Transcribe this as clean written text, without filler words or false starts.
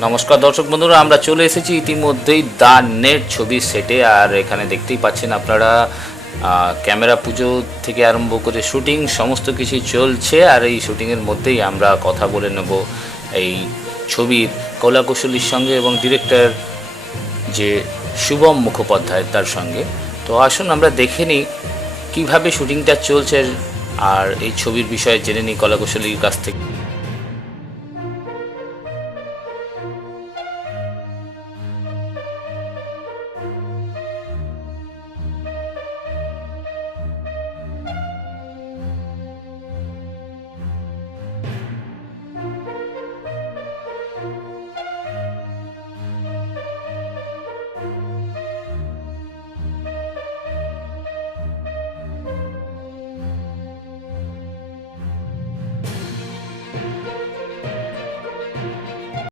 নমস্কার দর্শক বন্ধুরা, আমরা চলে এসেছি ইতিমধ্যেই দ্য নেট ছবির সেটে। আর এখানে দেখতেই পাচ্ছেন আপনারা ক্যামেরা পুজো থেকে আরম্ভ করে শুটিং সমস্ত কিছুই চলছে। আর এই শুটিংয়ের মধ্যেই আমরা কথা বলে নেব এই ছবির কলাকুশলীর সঙ্গে এবং ডিরেক্টর যে শুভম মুখোপাধ্যায় তার সঙ্গে। তো আসুন আমরা দেখে নিই কীভাবে শুটিংটা চলছে আর এই ছবির বিষয়ে জেনে নিই কলাকুশলীর কাছ থেকে।